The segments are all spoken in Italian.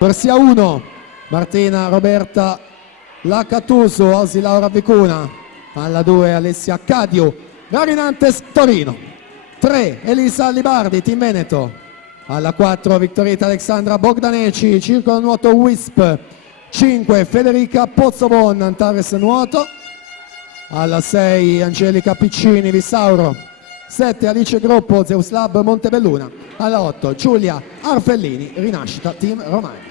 Corsia 1, Martina Roberta Lacatuso, Osi Laura Vicuna. Alla 2, Alessia Cadio, Garinantes Torino. 3, Elisa Libardi, Team Veneto. Alla 4, Vittorietta Alexandra Bogdaneci, Circolo Nuoto Wisp. 5, Federica Pozzobon, Antares Nuoto. Alla 6, Angelica Piccini, Vissauro. 7, Alice Groppo, Zeus Lab Montebelluna. Alla 8, Giulia Arfellini, Rinascita Team Romagna.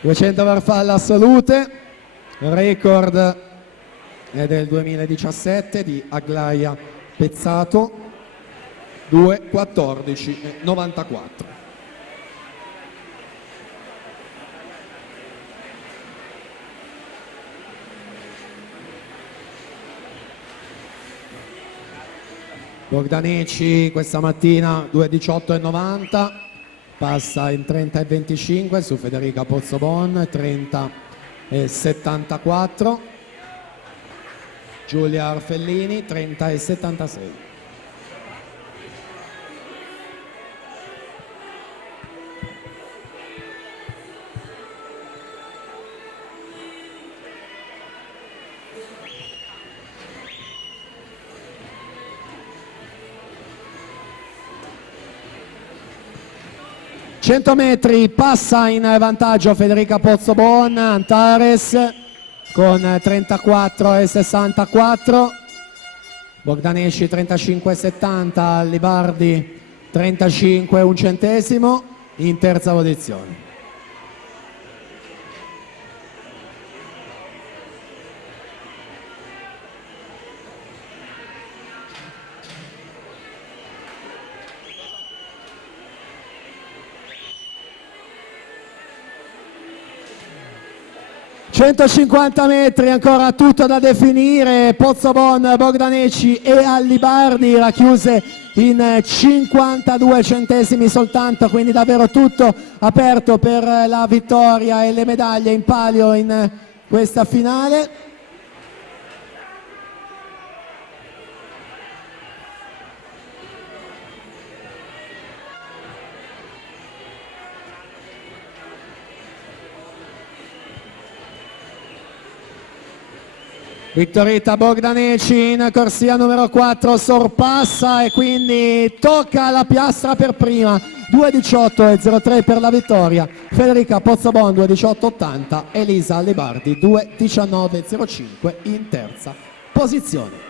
$200 farfalla salute, record è del 2017 di Aglaia Pezzato, 2:14:94. Bogdaneci questa mattina 2:18:90. Passa in 30:25 su Federica Pozzobon, 30:74. Giulia Arfellini, 30:76. «100 metri, passa in vantaggio Federica Pozzobon, Antares con 34:64, Bogdaneci 35:70, Libardi 35:01 in terza posizione. «150 metri, ancora tutto da definire, Pozzobon, Bogdaneci e Allibardi racchiuse in 52 centesimi soltanto, quindi davvero tutto aperto per la vittoria e le medaglie in palio in questa finale». Vittorietta Bogdaneci in corsia numero 4 sorpassa e quindi tocca la piastra per prima, 2:18:03 per la vittoria. Federica Pozzobon 2:18:80, Elisa Libardi 2:19:05 in terza posizione.